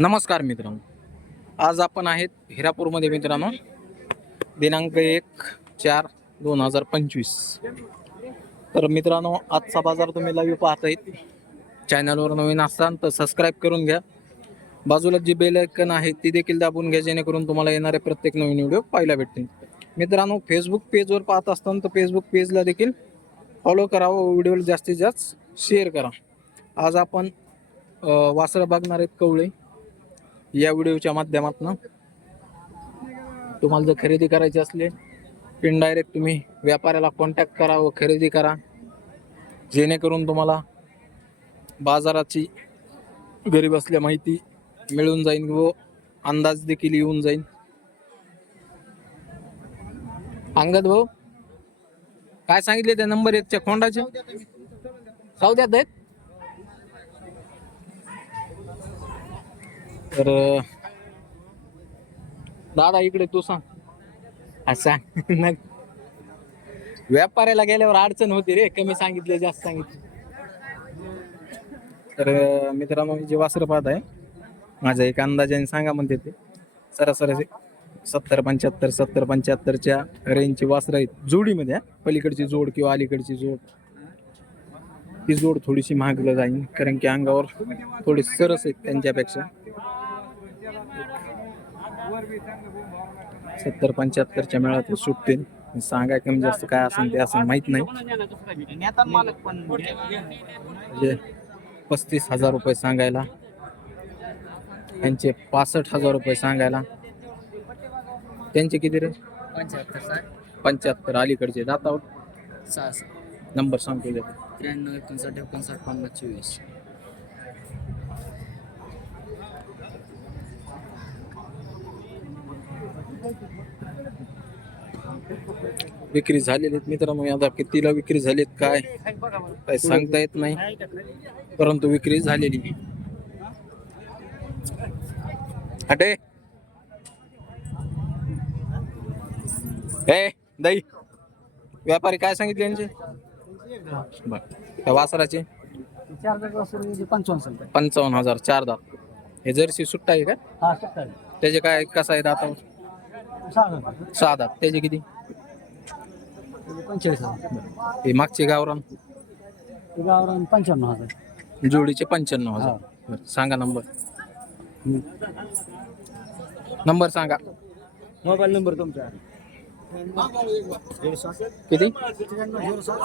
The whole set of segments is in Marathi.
नमस्कार मित्रांनो. आज आपण आहेत हिरापूरमध्ये मित्रांनो. दिनांक एक चार दोन हजार पंचवीस. तर मित्रांनो आजचा बाजार तुम्ही लाईव्ह पाहत आहेत चॅनलवर नवीन असाल तर सबस्क्राईब करून घ्या. बाजूला जी बेल आयकन आहे ती देखील दाबून घ्या जेणेकरून तुम्हाला येणारे प्रत्येक नवीन व्हिडिओ पाहायला भेटतील. मित्रांनो फेसबुक पेजवर पाहत असताना तर फेसबुक पेजला देखील फॉलो करा व व्हिडिओला जास्तीत जास्त शेअर करा. आज आपण वासरं बघणार आहेत कवळे. या व्हिडिओच्या माध्यमातून तुम्हाला जर खरेदी करायची असले इनडायरेक्ट डायरेक्ट तुम्ही व्यापाऱ्याला कॉन्टॅक्ट करा व खरेदी करा. जेणेकरून तुम्हाला बाजाराची घरी बसल्या माहिती मिळून जाईल व अंदाज देखील येऊन जाईल. अंगद भाऊ काय सांगितले त्या नंबर एकच्या खोंडाचे? सौद्यात आहेत तर दादा इकडे तू सांग. हा, सांग. व्यापाऱ्याला गेल्यावर अडचण होती रे कमी सांगितले जास्त सांगितले. तर मित्रांनो मी जे वासर पाहत आहे माझ्या एक अंदाजाने सांगा म्हणते ते. सरासरी सत्तर पंच्याहत्तर सत्तर पंच्याहत्तरच्या रेंजची वासरं आहेत जोडीमध्ये पलीकडची जोड किंवा अलीकडची जोड. ती जोड थोडीशी महागलं जाईल कारण की अंगावर थोडी सरस आहेत त्यांच्यापेक्षा. सत्तर पंच्याहत्तरच्या मेळात सुटतील. सांगाय कमी जास्त काय असेल ते असं माहीत नाही. म्हणजे पस्तीस हजार रुपये सांगायला त्यांचे पासष्ट हजार रुपये सांगायला त्यांचे किती रे? पंच्याहत्तर अलीकडचे. सहा सहा नंबर सांगतो देतो. त्र्याण्णव एकोणसाठ एकोणसाठ पन्नास चोवीस. विक्री झालेली आहेत मित्रांनो आता कितीला विक्री झालीत काय? काय सांगता येत नाही. परंतु विक्री झालेली हटे. ए दई व्यापारी काय सांगितले यांचे? बर. वासराचे? पंचावन्न हजार चार दात. हे जर्सी सुट्टा आहे का? त्याचे काय कसं आहे दातावर? सहा दात त्याचे किती? पंचेचाळीस हे मागचे गावरान? गावरान पंच्याण्णव हजार. जोडीचे पंच्याण्णव हजार. बरं, सांगा नंबर. नंबर सांगा. मोबाईल नंबर तुमचा. किती?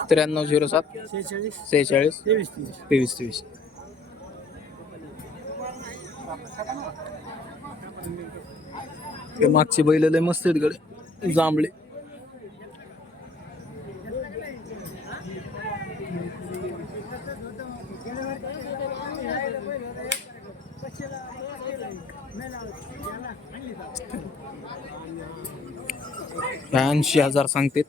त्र्याण्णव झिरो सात. शेहेचाळीस सेहेचाळीस. तेवीस तेवीस तेवीस तेवीस ते मागचे बैल लय मस्त आहेत गडे जांभळे. ऐंशी हजार सांगतेत.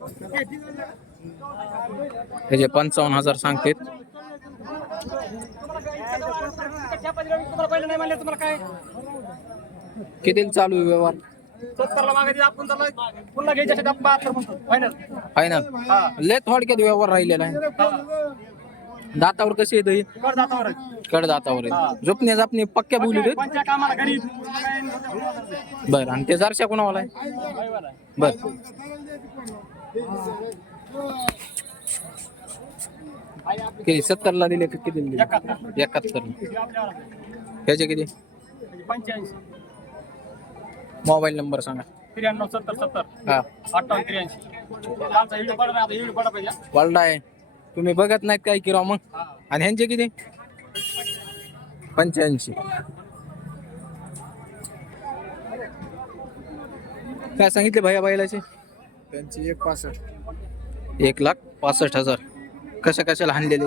त्याचे पंचावन्न हजार सांगतेत. किती चालू आहे व्यवहार? पुन्हा घ्यायच्या बहात्तर म्हणतो. फायनल फायनल लय थोडक्यात व्यवहार राहिलेला आहे. दातावर कशी येत ही कड दातावर आहे. झोपणे जापणे पक्क्या बोली रे बर आणि ते जरशा कोणावाला आहे? बर. किती? सत्तरला दिले का किती दिले? एकाहत्तर. ह्याचे किती? पंच्याऐंशी. मोबाईल नंबर सांगा. त्र्याण्णव सत्तर सत्तर. हा. अठ्ठावन्न त्र्याऐंशी. पाहिजे वल्डा आहे. तुम्ही बघत नाहीत काय किराव मग? आणि ह्यांचे किती? पंच्याऐंशी. काय सांगितले भैया बैलाचे? त्यांची एक पासष्ट. एक लाख पासष्ट हजार. कशा कशाला हाणलेले?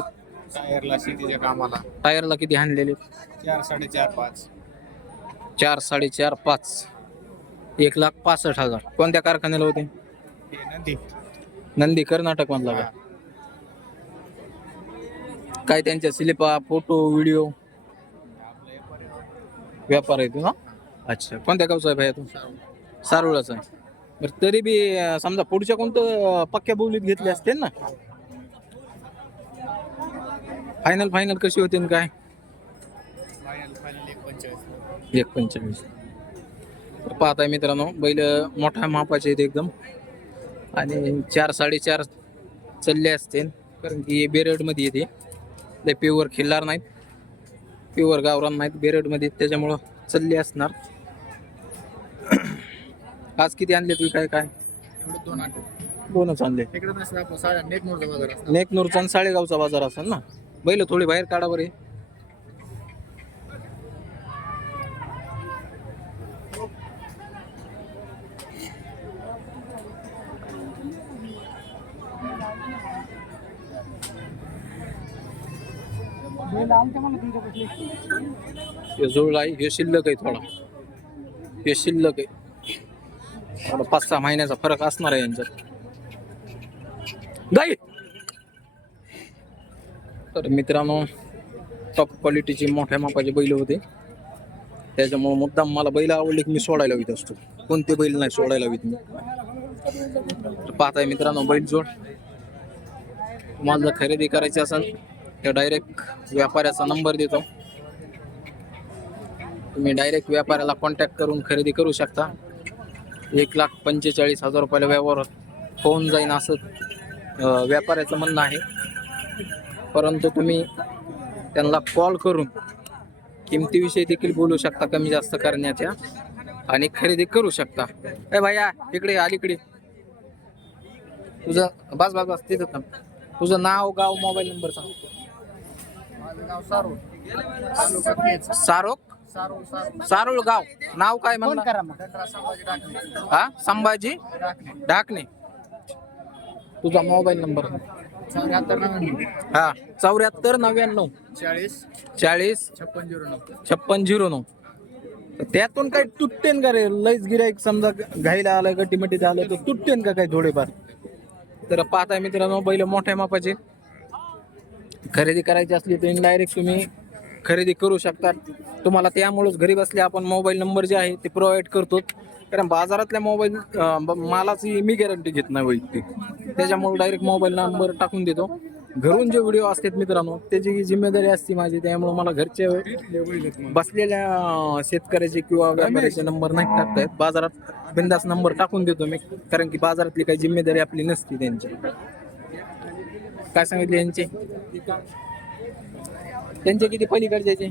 टायरला शेतीच्या कामाला. टायरला किती हाणलेले? चार साडेचार पाच. चार साडेचार पाच. एक लाख पासष्ट हजार. कोणत्या कारखान्याला होते? नंदी. नंदी कर्नाटक मधला का? काय त्यांच्या स्लिपा फोटो व्हिडिओ? व्यापार आहे तू ना अच्छा. कोणत्या गावचा आहे भैया तू? सारोळाचा आहे. बरं तरी बी समजा पुढच्या कोणतं पक्क्या बोलीत घेतले असते ना? फायनल फायनल कशी होते काय? एक तर पाहताय मित्रांनो बैल मोठ्या मापाचे आहेत एकदम. आणि चार साडेचार चल्ले असतील कारण की बेरडमध्ये येते. ते प्युअर खिल्लार नाहीत. प्युअर गावरान नाहीत बेरडमध्ये त्याच्यामुळं चल्ले असणार. आज किती आणले तुम्ही काय? काय दोन दोनच आणले. नेकनूरचा आणि साळेगावचा बाजार असेल ना? बैल थोडी बाहेर काढा बरे हे जुळला आहे हे शिल्लक आहे थोडा. हे शिल्लक आहे. थोडा पाच सहा महिन्याचा फरक असणार आहे यांच्यात. गाई तर मित्रांनो टॉप क्वालिटीची मोठ्या मापाचे बैल होते. त्याच्यामुळे मुद्दाम मला बैल आवडले की मी सोडायला हवीत असतो. कोणते बैल नाही सोडायला हवीत मी. तर पाहताय मित्रांनो बैल जोड. तुम्हाला जर खरेदी करायची असेल त्या डायरेक्ट व्यापाऱ्याचा नंबर देतो. तुम्ही डायरेक्ट व्यापाऱ्याला कॉन्टॅक्ट करून खरेदी करू शकता. एक लाख पंचेचाळीस हजार रुपयाला व्यवहार होऊन जाईन असं व्यापाऱ्याचं म्हणणं आहे. परंतु तुम्ही त्यांना कॉल करून किमतीविषयी देखील बोलू शकता कमी जास्त करण्याच्या आणि खरेदी करू शकता. ए भैया इकडे अलीकडे. तुझं बस बस बस तिथं तुझं नाव गाव मोबाईल नंबर सांग. माझं नाव सारू तालुका केज. सारोक सारू सारू सारोळ गाव. नाव काय म्हणलं? संभाजी टाकले हा? संभाजी? टाकले ढाकणे. तुझा मोबाईल नंबर. चौऱ्याहत्तर नव्याण्णव. हा. चौऱ्याहत्तर नव्याण्णव. चाळीस. चाळीस. छप्पन झिरो नऊ. छप्पन झिरो नऊ. तर त्यातून काही तुटतेन का रे? लईच गिराईक समजा घाईला आलं गटीमटीत आलं तर तुटतेन का काही थोडेफार? तर पाहताय मित्रांनो बैल मोठ्या मापाचे. खरेदी करायची असली तर डायरेक्ट तुम्ही खरेदी करू शकतात तुम्हाला त्यामुळेच घरी बसले आपण मोबाईल नंबर जे आहे ते प्रोव्हाइड करतो. कारण बाजारातल्या मोबाईल मालाची मी गॅरंटी घेत नाही वैयक्तिक. त्याच्यामुळे डायरेक्ट मोबाईल नंबर टाकून देतो. घरून जे व्हिडिओ असतात मित्रांनो त्याची जिम्मेदारी असते माझी त्यामुळे मला घरचे बसलेल्या शेतकऱ्याचे किंवा व्यापाऱ्याचे नंबर नाही टाकतायत बाजारात बिंदास नंबर टाकून देतो मी. कारण की बाजारातली काही जिम्मेदारी आपली नसते त्यांची. काय सांगितले यांचे? त्यांचे किती पलीकडचे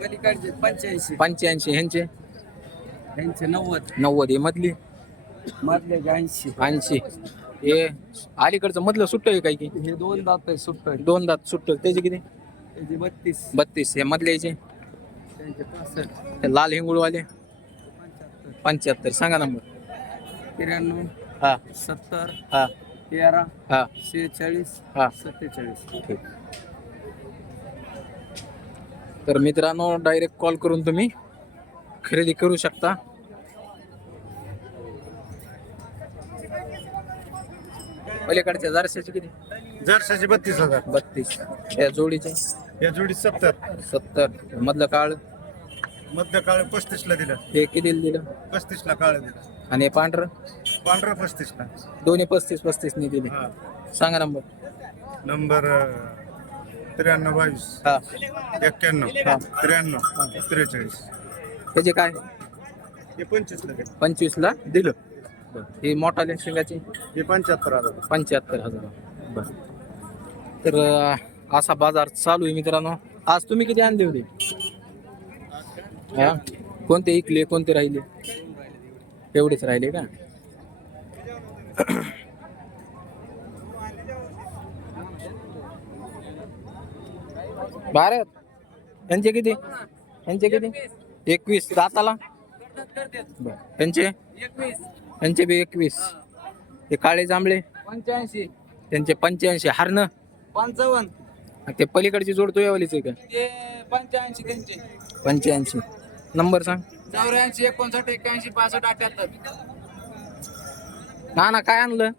पलीकडचे पंच्याऐंशी. पंच्याऐंशी. ह्यांचे? यांचे नव्वद. नव्वद. हे मधली? मधले ऐंशी. ऐंशी. हे अलीकडचं मधलं सुट्ट आहे काय की? हे दोन दात आहे सुट्ट दोन दात सुट्ट त्याचे किती? त्याचे बत्तीस. बत्तीस. हे मधले याचे? त्यांचे पासष्ट. हे लाल हिंगुळवाले? पंच्याहत्तर. सांगा नंबर त्र्याण्णव. हा. सत्तर. हा. तेरा हा. शेहेचाळीस हा. सत्तेचाळीस. ठीक. तर मित्रांनो डायरेक्ट कॉल करून तुम्ही खरेदी करू शकता. पलीकडच्या जारशाचे किती? जर्साचे बत्तीस हजार. बत्तीस. या जोडीचे? या जोडी सत्तर. सत्तर. मधलं काळ? मध्य काळ पस्तीस ला दिलं. हे किती दिलं? पस्तीस ला काळ दिलं. आणि हे पांढरं? पांढरा पस्तीस ला दोन्ही पस्तीस पस्तीस ने दिले. हा. सांगा नंबर. नंबर त्र्याण्णव बावीस. हा. एक्क्याण्णव. हा. त्र्याण्णव. त्रेचाळीस. त्याचे काय? हे पंचवीस ला दिलं. पंचवीसला दिलं. ही मोठा शिंगाची हे पंच्याहत्तर हजार. पंच्याहत्तर हजार. बर. तर अं, असा बाजार चालू आहे मित्रांनो. आज तुम्ही किती आणले होते? हा? कोणते इकले कोणते राहिले? एवढेच राहिले का? भारत? यांचे किती? यांचे किती? एकवीस. दाताला? त्यांचे त्यांचे बी एकवीस. ते काळे जांभळे? पंच्याऐंशी. त्यांचे पंच्याऐंशी. हरण? पंचावन्न. ते पलीकडची जोड तुझ्यावालीच आहे का? पंच्याऐंशी त्यांचे. पंच्याऐंशी. नंबर सांग. चौऱ्याऐंशी एकोणसाठ एक्क्याऐंशी पासष्ट अठ्याहत्तर. ना ना काय आणलं?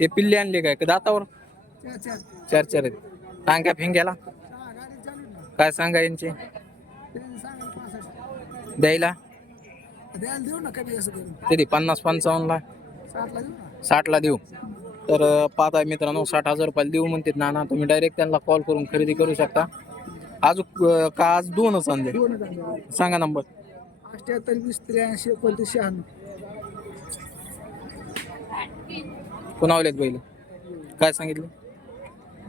ते पिल्ले आणले काय? का दातावर? चार चार आहेत. टांग्या फिंग्याला? काय सांगा यांचे? द्यायला? किती? पन्नास पंचावन्नला साठला देऊ. तर अं, पाहताय मित्रांनो साठ हजार रुपयाला देऊ म्हणतात. नाना तुम्ही डायरेक्ट त्यांना कॉल करून खरेदी करू शकता. आज का आज दोनच आणले? सांगा नंबर अठ्याहत्तर वीस त्र्याऐंशी एकोणतीस शहाण्णव. कुणावलेत बैल? काय सांगितलं?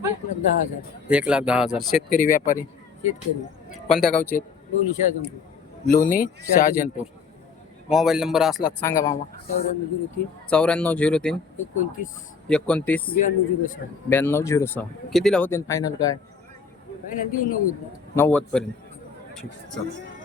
एक लाख दहा हजार. एक लाख दहा हजार. शेतकरी व्यापारी? शेतकरी. कोणत्या गावचे आहेत? दोन्ही शहाजनपूर लोणी शहाजनपूर. मोबाईल नंबर असला तर सांगा मामा. चौऱ्याण्णव झिरो तीन. चौऱ्याण्णव झिरो तीन. एकोणतीस. एकोणतीस. ब्याण्णव झिरो सहा. ब्याण्णव झिरो सहा. कितीला होते फायनल काय? नव्वद पर्यंत ठीक चालेल.